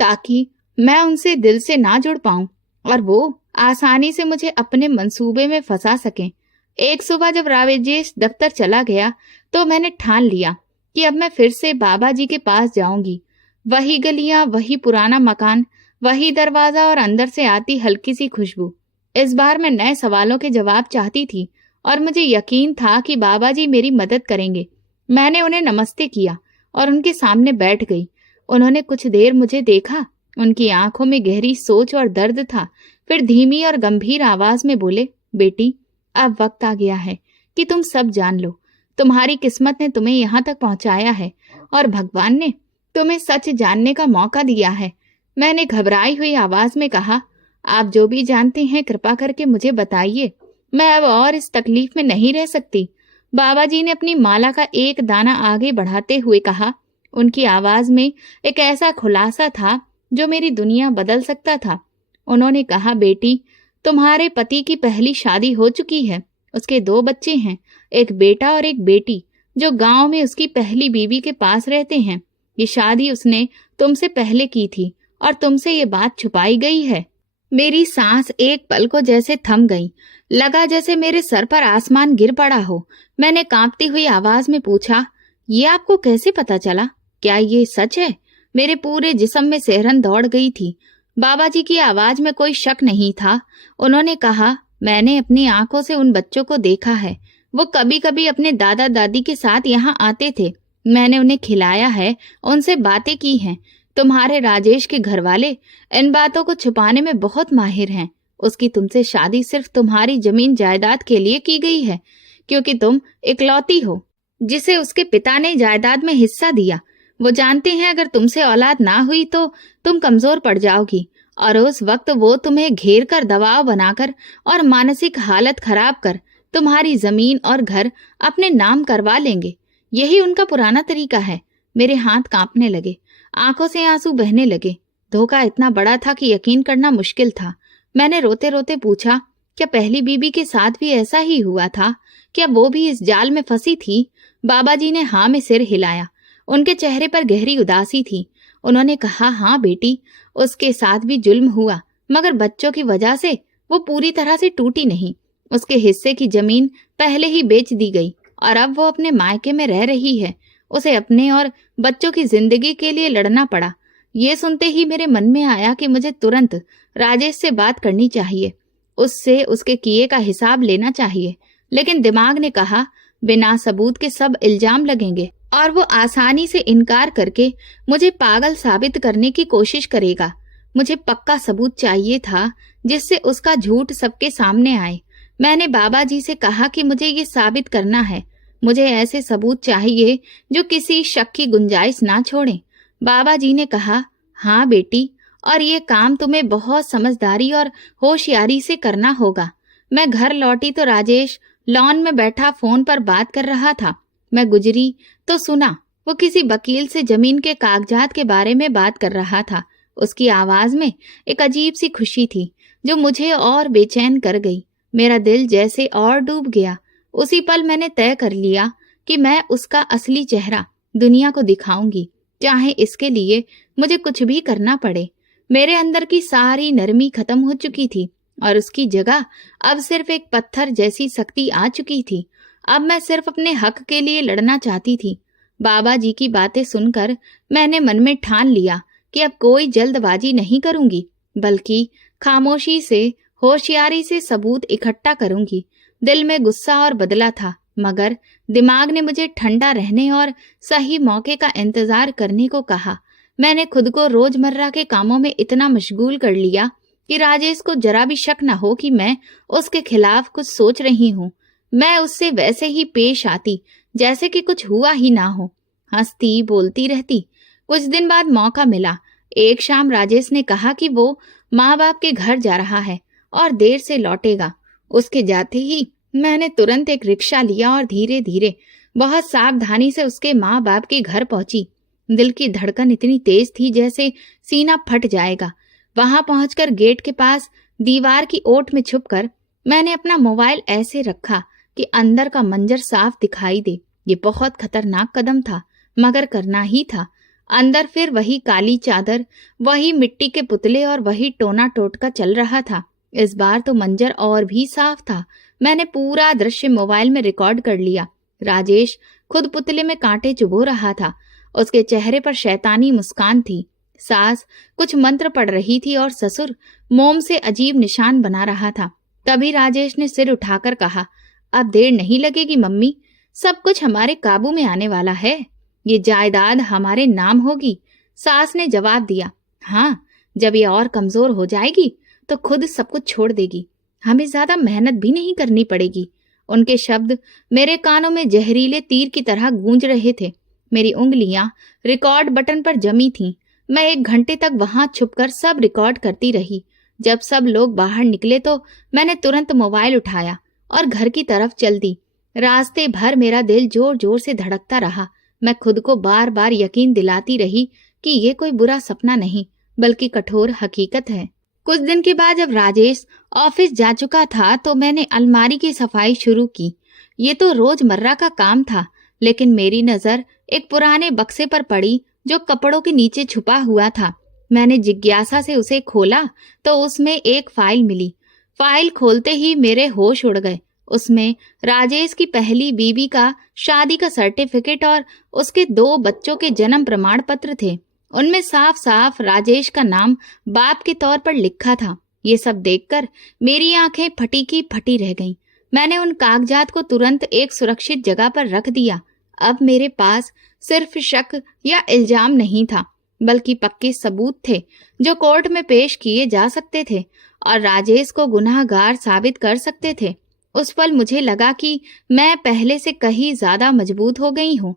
ताकि मैं उनसे दिल से ना जुड़ पाऊं और वो आसानी से मुझे अपने मंसूबे में फंसा सकें। एक सुबह जब राजेश दफ्तर चला गया तो मैंने ठान लिया कि अब मैं फिर से बाबा जी के पास जाऊंगी। वही गलियां, वही पुराना मकान, वही दरवाजा और अंदर से आती हल्की सी खुशबू। इस बार मैं नए सवालों के जवाब चाहती थी और मुझे यकीन था कि बाबा जी मेरी मदद करेंगे। मैंने उन्हें नमस्ते किया और उनके सामने बैठ गई। उन्होंने कुछ देर मुझे देखा। उनकी आंखों में गहरी सोच और दर्द था। फिर धीमी और गंभीर आवाज में बोले, बेटी अब वक्त आ गया है कि तुम सब जान लो। तुम्हारी किस्मत ने तुम्हें यहाँ तक पहुंचाया है और भगवान ने तुम्हें सच जानने का मौका दिया है। मैंने घबराई हुई आवाज में कहा, आप जो भी जानते हैं कृपा करके मुझे बताइए। मैं अब और इस तकलीफ में नहीं रह सकती। बाबा जी ने अपनी माला का एक दाना आगे बढ़ाते हुए कहा। उनकी आवाज में एक ऐसा खुलासा था जो मेरी दुनिया बदल सकता था। उन्होंने कहा, बेटी तुम्हारे पति की पहली शादी हो चुकी है। उसके 2 बच्चे हैं, एक बेटा और एक बेटी, जो गांव में उसकी पहली बीवी के पास रहते हैं। ये शादी उसने तुमसे पहले की थी और तुमसे ये बात छुपाई गई है। मेरी सांस एक पल को जैसे थम गई। लगा जैसे मेरे सर पर आसमान गिर पड़ा हो। मैंने कांपती हुई आवाज में पूछा, ये आपको कैसे पता चला? क्या ये सच है? मेरे पूरे जिस्म में सिहरन दौड़ गई थी। बाबा जी की आवाज में कोई शक नहीं था। उन्होंने कहा, मैंने अपनी आंखों से उन बच्चों को देखा है। वो कभी कभी अपने दादा दादी के साथ यहाँ आते थे। मैंने उन्हें खिलाया है, उनसे बातें की हैं। तुम्हारे राजेश के घरवाले इन बातों को छुपाने में बहुत माहिर हैं। उसकी तुमसे शादी सिर्फ तुम्हारी जमीन जायदाद के लिए की गई है, क्योंकि तुम इकलौती हो जिसे उसके पिता ने जायदाद में हिस्सा दिया। वो जानते हैं अगर तुमसे औलाद ना हुई तो तुम कमजोर पड़ जाओगी और उस वक्त वो तुम्हें घेर कर दबाव बनाकर और मानसिक हालत खराब कर तुम्हारी जमीन और घर अपने नाम करवा लेंगे। यही उनका पुराना तरीका है। मेरे हाथ कांपने लगे, आंखों से आंसू बहने लगे। धोखा इतना बड़ा था कि यकीन करना मुश्किल था। मैंने रोते रोते पूछा, क्या पहली बीबी के साथ भी ऐसा ही हुआ था? क्या वो भी इस जाल में फंसी थी? बाबा जी ने हाँ में सिर हिलाया। उनके चेहरे पर गहरी उदासी थी। उन्होंने कहा, हाँ बेटी, उसके साथ भी जुल्म हुआ, मगर बच्चों की वजह से वो पूरी तरह से टूटी नहीं। उसके हिस्से की जमीन पहले ही बेच दी गई और अब वो अपने मायके में रह रही है। उसे अपने और बच्चों की जिंदगी के लिए लड़ना पड़ा। ये सुनते ही मेरे मन में आया कि मुझे तुरंत राजेश से बात करनी चाहिए, उससे उसके किए का हिसाब लेना चाहिए। लेकिन दिमाग ने कहा, बिना सबूत के सब इल्जाम लगेंगे और वो आसानी से इनकार करके मुझे पागल साबित करने की कोशिश करेगा। मुझे पक्का सबूत चाहिए था जिससे उसका झूठ सबके सामने आए। मैंने बाबा जी से कहा कि मुझे ये साबित करना है। मुझे ऐसे सबूत चाहिए जो किसी शक की गुंजाइश ना छोड़ें। बाबा जी ने कहा, हाँ बेटी, और ये काम तुम्हें बहुत समझदारी और होशियारी से करना होगा। मैं घर लौटी तो राजेश लॉन में बैठा फोन पर बात कर रहा था। मैं गुजरी तो सुना वो किसी वकील से जमीन के कागजात के बारे में बात कर रहा था। उसकी आवाज में एक अजीब सी खुशी थी जो मुझे और बेचैन कर गई। मेरा दिल जैसे और डूब गया। उसी पल मैंने तय कर लिया कि मैं उसका असली चेहरा दुनिया को दिखाऊंगी, चाहे इसके लिए मुझे कुछ भी करना पड़े। मेरे अंदर की सारी नरमी खत्म हो चुकी थी और उसकी जगह अब सिर्फ एक पत्थर जैसी सख्ती आ चुकी थी। अब मैं सिर्फ अपने हक के लिए लड़ना चाहती थी। बाबा जी की बातें सुनकर मैंने मन में ठान लिया कि अब कोई जल्दबाजी नहीं करूंगी, बल्कि खामोशी से, होशियारी से सबूत इकट्ठा करूंगी। दिल में गुस्सा और बदला था, मगर दिमाग ने मुझे ठंडा रहने और सही मौके का इंतजार करने को कहा। मैंने खुद को रोजमर्रा के कामों में इतना मशगूल कर लिया कि राजेश को जरा भी शक न हो कि मैं उसके खिलाफ कुछ सोच रही हूँ। मैं उससे वैसे ही पेश आती जैसे कि कुछ हुआ ही ना हो, हंसती बोलती रहती। कुछ दिन बाद मौका मिला। एक शाम राजेश ने कहा कि वो माँ बाप के घर जा रहा है और देर से लौटेगा। उसके जाते ही मैंने तुरंत एक रिक्शा लिया और धीरे धीरे, बहुत सावधानी से उसके माँ बाप के घर पहुंची। दिल की धड़कन इतनी तेज थी जैसे सीना फट जाएगा। वहां पहुंचकर गेट के पास दीवार की ओट में छुपकर मैंने अपना मोबाइल ऐसे रखा कि अंदर का मंजर साफ दिखाई दे। ये बहुत खतरनाक कदम था, मगर करना ही था। अंदर फिर वही काली चादर, वही मिट्टी के पुतले और वही टोना टोटका चल रहा था। इस बार तो मंजर और भी साफ था। मैंने पूरा दृश्य मोबाइल में रिकॉर्ड कर लिया। राजेश खुद पुतले में कांटे चुभो रहा था। उसके चेहरे पर शैतानी मुस्कान थी। सास कुछ मंत्र पढ़ रही थी और ससुर मोम से अजीब निशान बना रहा था। तभी राजेश ने सिर उठाकर कहा, अब देर नहीं लगेगी मम्मी, सब कुछ हमारे काबू में आने वाला है। ये जायदाद हमारे नाम होगी। सास ने जवाब दिया, हाँ, जब ये और कमजोर हो जाएगी तो खुद सब कुछ छोड़ देगी। हमें ज्यादा मेहनत भी नहीं करनी पड़ेगी। उनके शब्द मेरे कानों में जहरीले तीर की तरह गूंज रहे थे। मेरी उंगलियां रिकॉर्ड बटन पर जमी थीं। मैं 1 घंटे तक वहां छुपकर सब रिकॉर्ड करती रही। जब सब लोग बाहर निकले तो मैंने तुरंत मोबाइल उठाया और घर की तरफ चल दी। रास्ते भर मेरा दिल जोर जोर से धड़कता रहा। मैं खुद को बार बार यकीन दिलाती रही कि ये कोई बुरा सपना नहीं, बल्कि कठोर हकीकत है। कुछ दिन के बाद जब राजेश ऑफिस जा चुका था तो मैंने अलमारी की सफाई शुरू की। ये तो रोजमर्रा का काम था, लेकिन मेरी नजर एक पुराने बक्से पर पड़ी जो कपड़ों के नीचे छुपा हुआ था। मैंने जिज्ञासा से उसे खोला तो उसमें एक फाइल मिली। फाइल खोलते ही मेरे होश उड़ गए। उसमें राजेश की पहली बीवी का शादी का सर्टिफिकेट और उसके 2 बच्चों के जन्म प्रमाण पत्र थे। उनमें साफ साफ राजेश का नाम बाप के तौर पर लिखा था। ये सब देखकर मेरी आंखें फटी की फटी रह गईं। मैंने उन कागजात को तुरंत एक सुरक्षित जगह पर रख दिया। अब मेरे पास सिर्फ शक या इल्जाम नहीं था, बल्कि पक्के सबूत थे जो कोर्ट में पेश किए जा सकते थे और राजेश को गुनाहगार साबित कर सकते थे। उस पल मुझे लगा कि मैं पहले से कहीं ज्यादा मजबूत हो गई हूँ।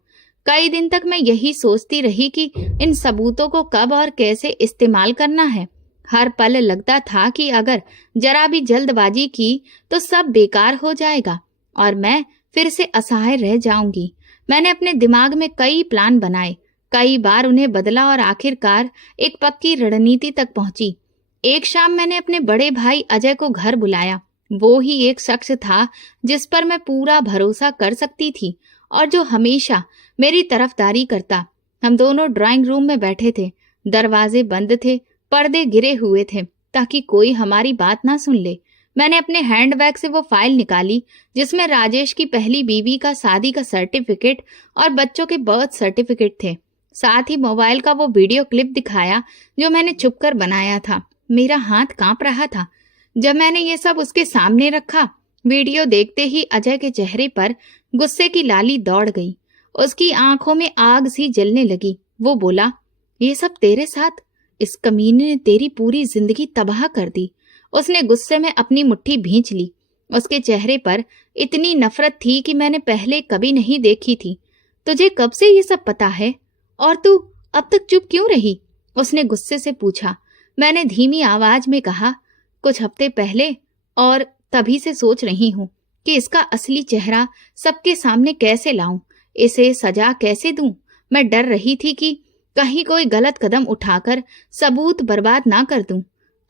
कई दिन तक मैं यही सोचती रही कि इन सबूतों को कब और कैसे इस्तेमाल करना है। हर पल लगता था कि अगर जरा भी जल्दबाजी की तो सब बेकार हो जाएगा और मैं फिर से असहाय रह जाऊंगी। मैंने अपने दिमाग में कई प्लान बनाए, कई बार उन्हें बदला और आखिरकार एक पक्की रणनीति तक पहुंची। एक शाम मैंने अपने बड़े भाई अजय को घर बुलाया। वो ही एक शख्स था जिस पर मैं पूरा भरोसा कर सकती थी और जो हमेशा मेरी तरफदारी करता। हम दोनों ड्राइंग रूम में बैठे थे। दरवाजे बंद थे, पर्दे गिरे हुए थे ताकि कोई हमारी बात ना सुन ले। मैंने अपने हैंडबैग से वो फाइल निकाली जिसमें राजेश की पहली बीवी का शादी का सर्टिफिकेट और बच्चों के बर्थ सर्टिफिकेट थे। साथ ही मोबाइल का वो वीडियो क्लिप दिखाया जो मैंने छुपकर बनाया था। मेरा हाथ कांप रहा था जब मैंने ये सब उसके सामने रखा। वीडियो देखते ही अजय के चेहरे पर गुस्से की लाली दौड़ गई। उसकी आंखों में आग सी जलने लगी। वो बोला, ये सब तेरे साथ? इस कमीने ने तेरी पूरी जिंदगी तबाह कर दी। उसने गुस्से में अपनी मुट्ठी भींच ली। उसके चेहरे पर इतनी नफरत थी कि मैंने पहले कभी नहीं देखी थी। तुझे कब से ये सब पता है और तू अब तक चुप क्यों रही? उसने गुस्से से पूछा। मैंने धीमी आवाज में कहा, कुछ हफ्ते पहले, और तभी से सोच रही हूँ कि इसका असली चेहरा सबके सामने कैसे लाऊं, इसे सजा कैसे दूं। मैं डर रही थी कि कहीं कोई गलत कदम उठाकर सबूत बर्बाद ना कर दूं।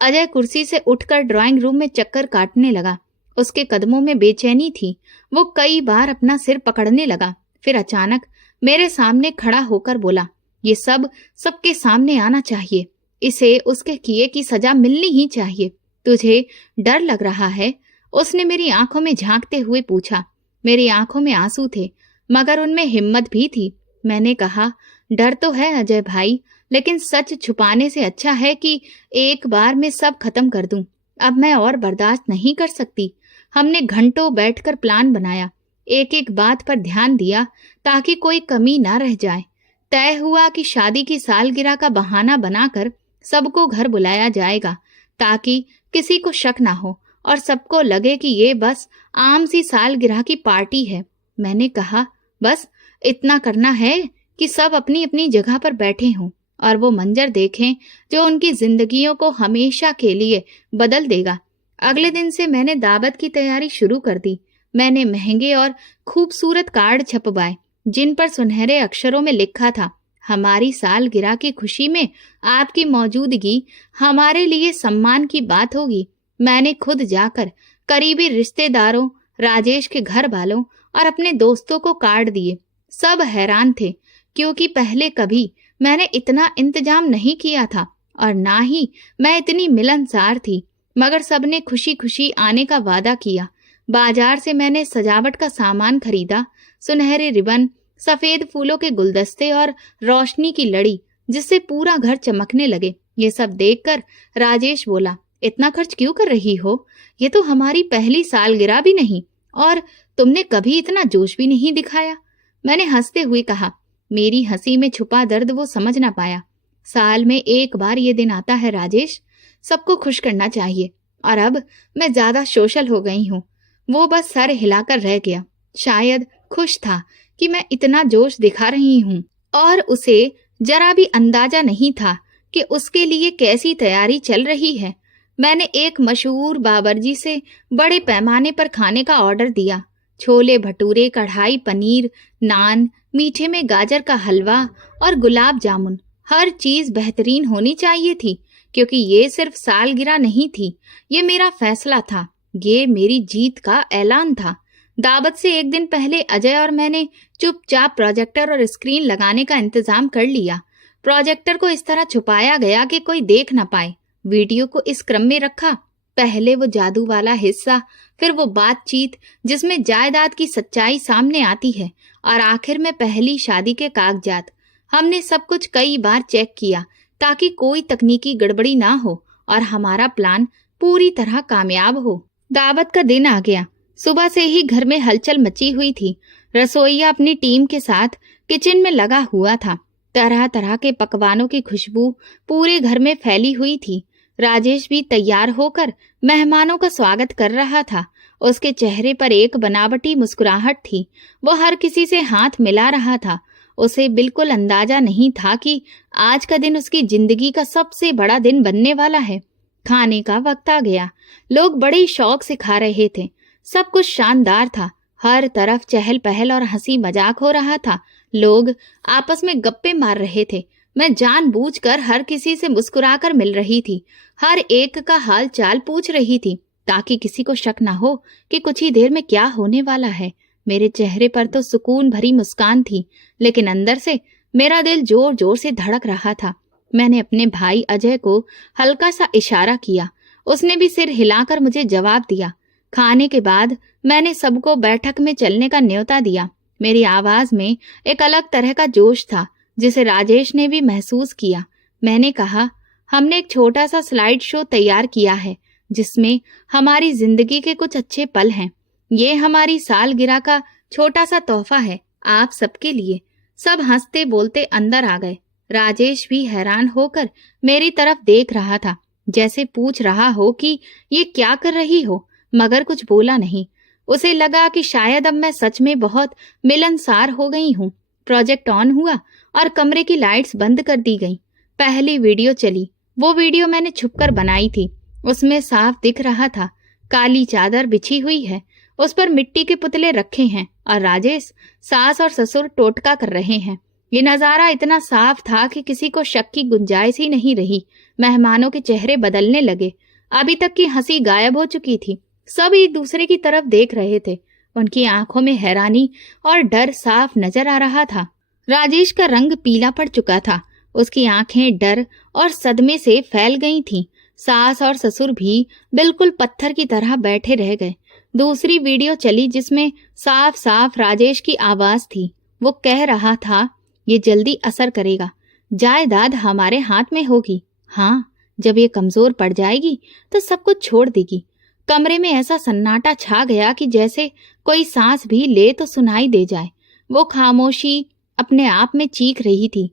अजय कुर्सी से उठकर ड्राइंग रूम में चक्कर काटने लगा। उसके कदमों में बेचैनी थी। वो कई बार अपना सिर पकड़ने लगा। फिर अचानक मेरे सामने खड़ा होकर बोला, ये सब सबके सामने आना चाहिए। इसे उसके किए की सजा मिलनी ही चाहिए। तुझे डर लग रहा है? उसने मेरी आंखों में झांकते हुए पूछा। मेरी आंखों में आंसू थे मगर उनमें हिम्मत भी थी। मैंने कहा, डर तो है अजय भाई, लेकिन सच छुपाने से अच्छा है कि एक बार में सब खत्म कर दूं। अब मैं और बर्दाश्त नहीं कर सकती। हमने घंटों बैठकर प्लान बनाया, एक एक बात पर ध्यान दिया ताकि कोई कमी ना रह जाए। तय हुआ कि शादी की सालगिरह का बहाना बनाकर सबको घर बुलाया जाएगा ताकि किसी को शक ना हो और सबको लगे कि ये बस आम सी सालगिरह की पार्टी है। मैंने कहा, बस इतना करना है कि सब अपनी अपनी जगह पर बैठे हों और वो मंजर देखें जो उनकी जिंदगियों को हमेशा के लिए बदल देगा। अगले दिन से मैंने दावत की तैयारी शुरू कर दी। मैंने महंगे और खूबसूरत कार्ड छपवाए जिन पर सुनहरे अक्षरों में लिखा था, हमारी सालगिरह की खुशी में आपकी मौजूदगी हमारे लिए सम्मान की बात होगी। मैंने खुद जाकर करीबी रिश्तेदारों, राजेश के घर वालों और अपने दोस्तों को कार्ड दिए। सब हैरान थे क्योंकि पहले कभी मैंने इतना इंतजाम नहीं किया था और ना ही मैं इतनी मिलनसार थी। मगर सबने खुशी खुशी आने का वादा किया। बाजार से मैंने सजावट का सामान खरीदा, सुनहरे रिबन, सफेद फूलों के गुलदस्ते और रोशनी की लड़ी जिससे पूरा घर चमकने लगे। ये सब देखकर राजेश बोला, इतना खर्च क्यों कर रही हो? ये तो हमारी पहली सालगिरह भी नहीं और तुमने कभी इतना जोश भी नहीं दिखाया। मैंने हंसते हुए कहा। मेरी हंसी में छुपा दर्द वो समझ ना पाया। साल में एक बार ये दिन आता है राजेश, सबको खुश करना चाहिए। और अब मैं ज्यादा सोशल हो गई हूँ। वो बस सर हिलाकर रह गया। शायद खुश था कि मैं इतना जोश दिखा रही हूँ और उसे जरा भी अंदाजा नहीं था कि उसके लिए कैसी तैयारी चल रही है। मैंने एक मशहूर बाबरजी से बड़े पैमाने पर खाने का ऑर्डर दिया। छोले भटूरे, कढ़ाई पनीर, नान, मीठे में गाजर का हलवा और गुलाब जामुन। हर चीज बेहतरीन होनी चाहिए थी क्योंकि ये सिर्फ सालगिरह नहीं थी, ये मेरा फैसला था, ये मेरी जीत का ऐलान था। दावत से एक दिन पहले अजय और मैंने चुपचाप प्रोजेक्टर और स्क्रीन लगाने का इंतजाम कर लिया। प्रोजेक्टर को इस तरह छुपाया गया कि कोई देख ना पाए। वीडियो को इस क्रम में रखा, पहले वो जादू वाला हिस्सा, फिर वो बातचीत जिसमें जायदाद की सच्चाई सामने आती है और आखिर में पहली शादी के कागजात। हमने सब कुछ कई बार चेक किया ताकि कोई तकनीकी गड़बड़ी ना हो और हमारा प्लान पूरी तरह कामयाब हो। दावत का दिन आ गया। सुबह से ही घर में हलचल मची हुई थी। रसोइया अपनी टीम के साथ किचन में लगा हुआ था। तरह तरह के पकवानों की खुशबू पूरे घर में फैली हुई थी। राजेश भी तैयार होकर मेहमानों का स्वागत कर रहा था। उसके चेहरे पर एक बनावटी मुस्कुराहट थी। वो हर किसी से हाथ मिला रहा था उसे बिल्कुल अंदाजा नहीं था कि आज का दिन उसकी जिंदगी का सबसे बड़ा दिन बनने वाला है। खाने का वक्त आ गया। लोग बड़े शौक से खा रहे थे। सब कुछ शानदार था। हर तरफ चहल पहल और हंसी मजाक हो रहा था। लोग आपस में गप्पे मार रहे थे। मैं जानबूझकर हर किसी से मुस्कुराकर मिल रही थी। हर एक का हाल चाल पूछ रही थी ताकि किसी को शक ना हो कि कुछ ही देर में क्या होने वाला है। मेरे चेहरे पर तो सुकून भरी मुस्कान थी, लेकिन अंदर से मेरा दिल जोर जोर से धड़क रहा था। मैंने अपने भाई अजय को हल्का सा इशारा किया। उसने भी सिर हिलाकर मुझे जवाब दिया। खाने के बाद मैंने सबको बैठक में चलने का न्योता दिया। मेरी आवाज में एक अलग तरह का जोश था जिसे राजेश ने भी महसूस किया। मैंने कहा, हमने एक छोटा सा स्लाइड शो तैयार किया है जिसमें हमारी जिंदगी के कुछ अच्छे पल हैं। ये हमारी सालगिरह का छोटा सा तोहफा है आप सबके लिए। सब हंसते बोलते अंदर आ गए। राजेश भी हैरान होकर मेरी तरफ देख रहा था, जैसे पूछ रहा हो कि ये क्या कर रही हो, मगर कुछ बोला नहीं। उसे लगा कि शायद अब मैं सच में बहुत मिलनसार हो गई हूँ। प्रोजेक्ट ऑन हुआ और कमरे की लाइट्स बंद कर दी गई। पहली वीडियो चली। वो वीडियो मैंने छुपकर बनाई थी। उसमें साफ दिख रहा था काली चादर बिछी हुई है, उस पर मिट्टी के पुतले रखे हैं और राजेश, सास और ससुर टोटका कर रहे हैं। ये नजारा इतना साफ था कि किसी को शक की गुंजाइश ही नहीं रही। मेहमानों के चेहरे बदलने लगे। अभी तक की हंसी गायब हो चुकी थी। सब एक दूसरे की तरफ देख रहे थे। उनकी आंखों में हैरानी और डर साफ नजर आ रहा था। राजेश का रंग पीला पड़ चुका था। उसकी आंखें डर और सदमे से फैल गई थीं। सास और ससुर भी बिल्कुल पत्थर की तरह बैठे रह गए। दूसरी वीडियो चली जिसमें साफ साफ राजेश की आवाज थी। वो कह रहा था, ये जल्दी असर करेगा। जायदाद हमारे हाथ में होगी। हाँ, जब ये कमजोर पड़ जाएगी तो सब कुछ छोड़ देगी। कमरे में ऐसा सन्नाटा छा गया कि जैसे कोई सांस भी ले तो सुनाई दे जाए। वो खामोशी अपने आप में चीख रही थी।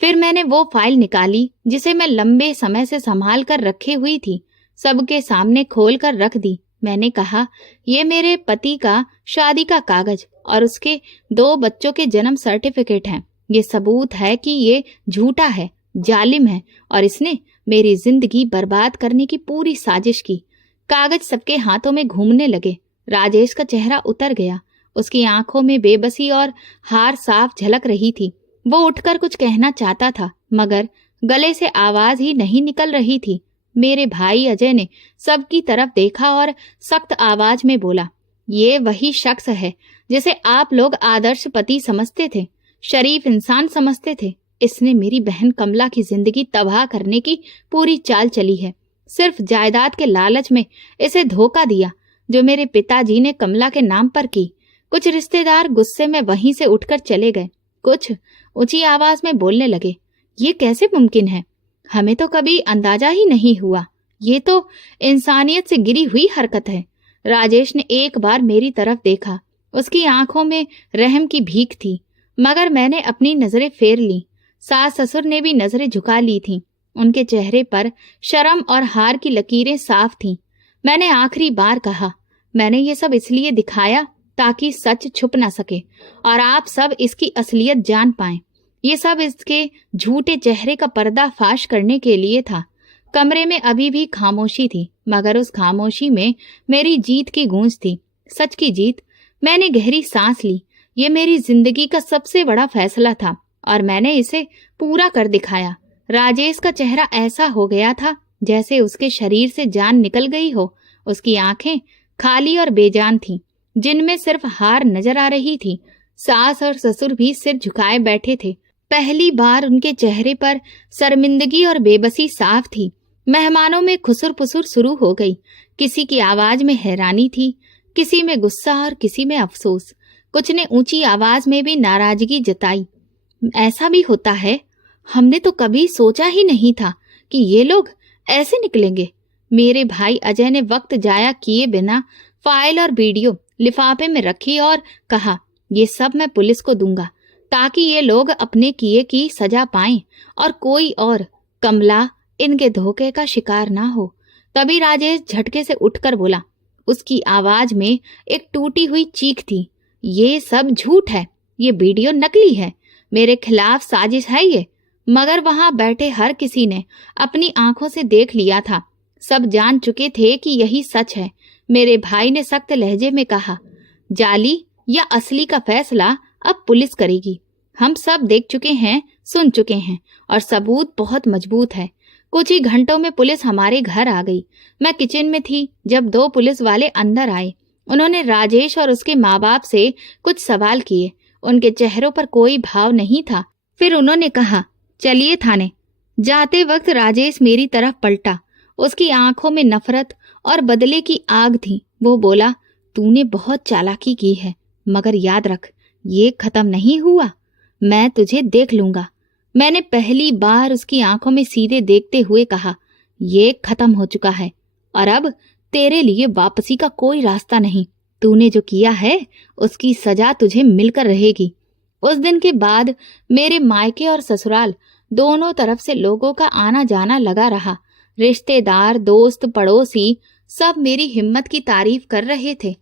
फिर मैंने वो फाइल निकाली जिसे मैं लंबे समय से संभाल कर रखे हुई थी। सबके सामने खोल कर रख दी। मैंने कहा, ये मेरे पति का शादी का कागज और उसके 2 बच्चों के जन्म सर्टिफिकेट हैं। ये सबूत है कि ये झूठा है, जालिम है और इसने मेरी जिंदगी बर्बाद करने की पूरी साजिश की। कागज सबके हाथों में घूमने लगे। राजेश का चेहरा उतर गया। उसकी आंखों में बेबसी और हार साफ झलक रही थी। वो उठकर कुछ कहना चाहता था, मगर गले से आवाज ही नहीं निकल रही थी। मेरे भाई अजय ने सबकी तरफ देखा और सख्त आवाज में बोला, ये वही शख्स है जिसे आप लोग आदर्श पति समझते थे, शरीफ इंसान समझते थे। इसने मेरी बहन कमला की जिंदगी तबाह करने की पूरी चाल चली है। सिर्फ जायदाद के लालच में इसे धोखा दिया जो मेरे पिताजी ने कमला के नाम पर की। कुछ रिश्तेदार गुस्से में वहीं से उठकर चले गए। कुछ ऊंची आवाज में बोलने लगे, ये कैसे मुमकिन है? हमें तो कभी अंदाजा ही नहीं हुआ। ये तो इंसानियत से गिरी हुई हरकत है। राजेश ने एक बार मेरी तरफ देखा। उसकी आंखों में रहम की भीख थी, मगर मैंने अपनी नजरें फेर ली। सास ससुर ने भी नजरें झुका ली थीं। उनके चेहरे पर शर्म और हार की लकीरें साफ थीं। मैंने आखिरी बार कहा, मैंने ये सब इसलिए दिखाया ताकि सच छुप ना सके और आप सब इसकी असलियत जान पाएं। ये सब इसके झूठे चेहरे का पर्दाफाश करने के लिए था। कमरे में अभी भी खामोशी थी, मगर उस खामोशी में मेरी जीत की गूंज थी, सच की जीत। मैंने गहरी सांस ली। ये मेरी जिंदगी का सबसे बड़ा फैसला था और मैंने इसे पूरा कर दिखाया। राजेश का चेहरा ऐसा हो गया था जैसे उसके शरीर से जान निकल गई हो। उसकी आंखें खाली और बेजान थीं, जिनमें सिर्फ हार नजर आ रही थी। सास और ससुर भी सिर झुकाए बैठे थे। पहली बार उनके चेहरे पर शर्मिंदगी और बेबसी साफ थी। मेहमानों में खुसुर पुसुर शुरू हो गई। किसी की आवाज में हैरानी थी, किसी में गुस्सा और किसी में अफसोस। कुछ ने ऊंची आवाज में भी नाराजगी जताई। ऐसा भी होता है, हमने तो कभी सोचा ही नहीं था कि ये लोग ऐसे निकलेंगे। मेरे भाई अजय ने वक्त जाया किए बिना फाइल और वीडियो लिफाफे में रखी और कहा, ये सब मैं पुलिस को दूंगा ताकि ये लोग अपने किए की सजा पाएं और कोई और कमला इनके धोखे का शिकार ना हो। तभी राजेश झटके से उठकर बोला। उसकी आवाज में एक टूटी हुई चीख थी, ये सब झूठ है, ये वीडियो नकली है। मेरे खिलाफ साजिश है ये। मगर वहां बैठे हर किसी ने अपनी आंखों से देख लिया था। सब जान चुके थे कि यही सच है। मेरे भाई ने सख्त लहजे में कहा, जाली या असली का फैसला अब पुलिस करेगी। हम सब देख चुके हैं, सुन चुके हैं और सबूत बहुत मजबूत है। कुछ ही घंटों में पुलिस हमारे घर आ गई। मैं किचन में थी जब 2 पुलिस वाले अंदर आए। उन्होंने राजेश और उसके माँ बाप से कुछ सवाल किए। उनके चेहरों पर कोई भाव नहीं था। फिर उन्होंने कहा, चलिए थाने। जाते वक्त राजेश मेरी तरफ पलटा। उसकी आंखों में नफरत और बदले की आग थी। वो बोला, तूने बहुत चालाकी की है, मगर याद रख, ये खत्म नहीं हुआ। मैं तुझे देख लूंगा। मैंने पहली बार उसकी आंखों में सीधे देखते हुए कहा, ये खत्म हो चुका है और अब तेरे लिए वापसी का कोई रास्ता नहीं। तूने जो किया है उसकी सजा तुझे मिलकर रहेगी। उस दिन के बाद मेरे मायके और ससुराल दोनों तरफ से लोगों का आना जाना लगा रहा। रिश्तेदार, दोस्त, पड़ोसी सब मेरी हिम्मत की तारीफ कर रहे थे।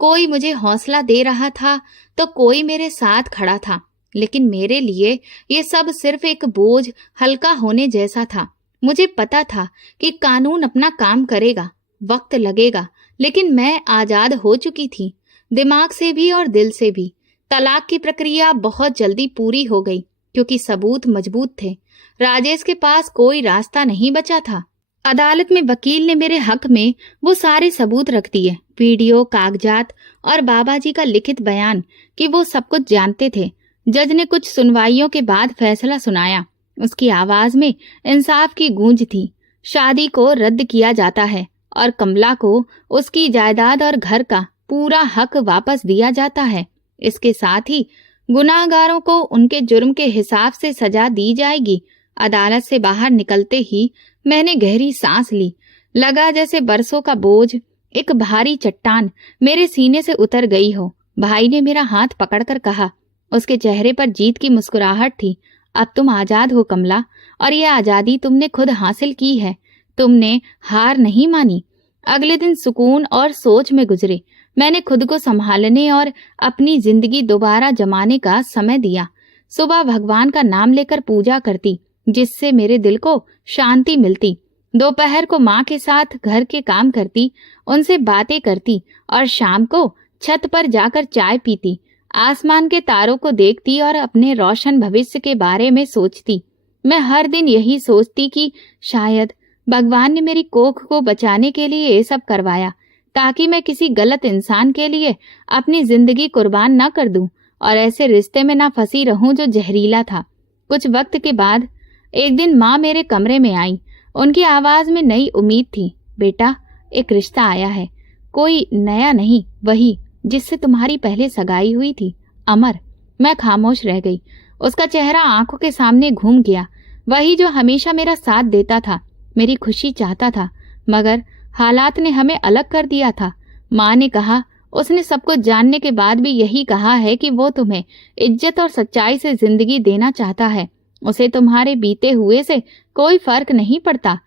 कोई मुझे हौसला दे रहा था तो कोई मेरे साथ खड़ा था। लेकिन मेरे लिए ये सब सिर्फ एक बोझ हल्का होने जैसा था। मुझे पता था कि कानून अपना काम करेगा, वक्त लगेगा, लेकिन मैं आजाद हो चुकी थी, दिमाग से भी और दिल से भी। तलाक की प्रक्रिया बहुत जल्दी पूरी हो गई क्योंकि सबूत मजबूत थे। राजेश के पास कोई रास्ता नहीं बचा था। अदालत में वकील ने मेरे हक में वो सारे सबूत रख दिए, वीडियो, कागजात और बाबा जी का लिखित बयान कि वो सब कुछ जानते थे। जज ने कुछ सुनवाइयों के बाद फैसला सुनाया। उसकी आवाज में इंसाफ की गूंज थी। शादी को रद्द किया जाता है और कमला को उसकी जायदाद और घर का पूरा हक वापस दिया जाता है। इसके साथ ही गुनाहगारों को उनके जुर्म के हिसाब से सजा दी जाएगी। अदालत से बाहर निकलते ही मैंने गहरी सांस ली। लगा जैसे बरसों का बोझ, एक भारी चट्टान मेरे सीने से उतर गई हो। भाई ने मेरा हाथ पकड़कर कहा, उसके चेहरे पर जीत की मुस्कुराहट थी, अब तुम आजाद हो कमला, और यह आजादी तुमने खुद हासिल की है। तुमने हार नहीं मानी। अगले दिन सुकून और सोच में गुजरे। मैंने खुद को संभालने और अपनी जिंदगी दोबारा जमाने का समय दिया। सुबह भगवान का नाम लेकर पूजा करती, जिससे मेरे दिल को शांति मिलती। दोपहर को माँ के साथ घर के काम करती, उनसे बातें करती और शाम को छत पर जाकर चाय पीती। आसमान के तारों को देखती और अपने रोशन भविष्य के बारे में सोचती। मैं हर दिन यही सोचती कि शायद भगवान ने मेरी कोख को बचाने के लिए ये सब करवाया, ताकि मैं किसी गलत इंसान के लिए अपनी जिंदगी कुर्बान न कर दूं और ऐसे रिश्ते में ना फंसी रहूं जो जहरीला था। कुछ वक्त के बाद एक दिन माँ मेरे कमरे में आई। उनकी आवाज में नई उम्मीद थी। बेटा, एक रिश्ता आया है, कोई नया नहीं, वही जिससे तुम्हारी पहले सगाई हुई थी, अमर। मैं खामोश रह गई। उसका चेहरा आंखों के सामने घूम गया। वही जो हमेशा मेरा साथ देता था, मेरी खुशी चाहता था, मगर हालात ने हमें अलग कर दिया था। माँ ने कहा, उसने सब कुछ जानने के बाद भी यही कहा है कि वो तुम्हें इज्जत और सच्चाई से जिंदगी देना चाहता है। उसे तुम्हारे बीते हुए से कोई फर्क नहीं पड़ता।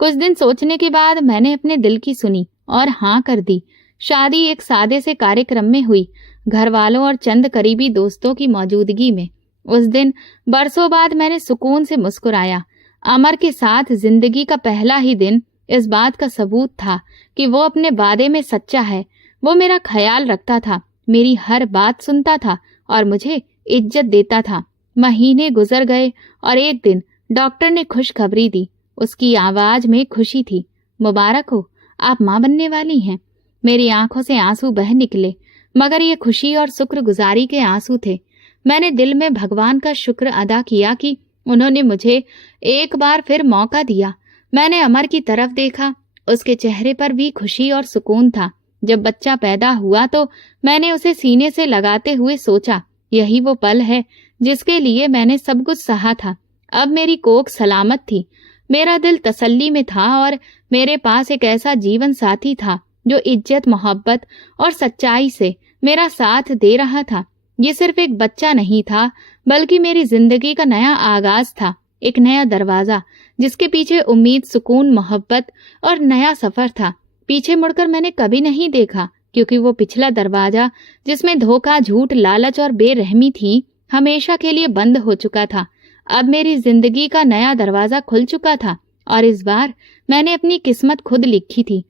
कुछ दिन सोचने के बाद मैंने अपने दिल की सुनी और हाँ कर दी। शादी एक सादे से कार्यक्रम में हुई, घर वालों और चंद करीबी दोस्तों की मौजूदगी में। उस दिन बरसों बाद मैंने सुकून से मुस्कुराया। अमर के साथ जिंदगी का पहला ही दिन इस बात का सबूत था कि वो अपने वादे में सच्चा है। वो मेरा ख्याल रखता था, मेरी हर बात सुनता था और मुझे इज्जत देता था। महीने गुजर गए और एक दिन डॉक्टर ने खुशखबरी दी। उसकी आवाज में खुशी थी। मुबारक हो, आप माँ बनने वाली हैं। मेरी आंखों से आंसू बह निकले, मगर ये खुशी और शुक्रगुजारी के आंसू थे। मैंने दिल में भगवान का शुक्र अदा किया कि उन्होंने मुझे एक बार फिर मौका दिया। मैंने अमर की तरफ देखा, उसके चेहरे पर भी खुशी और सुकून था। जब बच्चा पैदा हुआ तो मैंने उसे सीने से लगाते हुए सोचा, यही वो पल है जिसके लिए मैंने सब कुछ सहा था। अब मेरी कोख सलामत थी, मेरा दिल तसल्ली में था और मेरे पास एक ऐसा जीवन साथी था जो इज्जत, मोहब्बत और सच्चाई से मेरा साथ दे रहा था। ये सिर्फ एक बच्चा नहीं था, बल्कि मेरी जिंदगी का नया आगाज था, एक नया दरवाजा जिसके पीछे उम्मीद, सुकून, मोहब्बत और नया सफर था। पीछे मुड़कर मैंने कभी नहीं देखा, क्योंकि वो पिछला दरवाजा जिसमें धोखा, झूठ, लालच और बेरहमी थी, हमेशा के लिए बंद हो चुका था। अब मेरी जिंदगी का नया दरवाजा खुल चुका था और इस बार मैंने अपनी किस्मत खुद लिखी थी।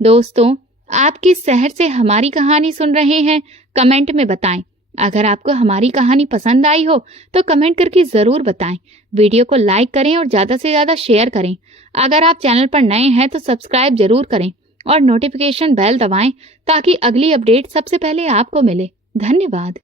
दोस्तों, आप किस शहर से हमारी कहानी सुन रहे हैं, कमेंट में बताएं। अगर आपको हमारी कहानी पसंद आई हो तो कमेंट करके ज़रूर बताएं। वीडियो को लाइक करें और ज़्यादा से ज़्यादा शेयर करें। अगर आप चैनल पर नए हैं तो सब्सक्राइब जरूर करें और नोटिफिकेशन बेल दबाएं ताकि अगली अपडेट सबसे पहले आपको मिले। धन्यवाद।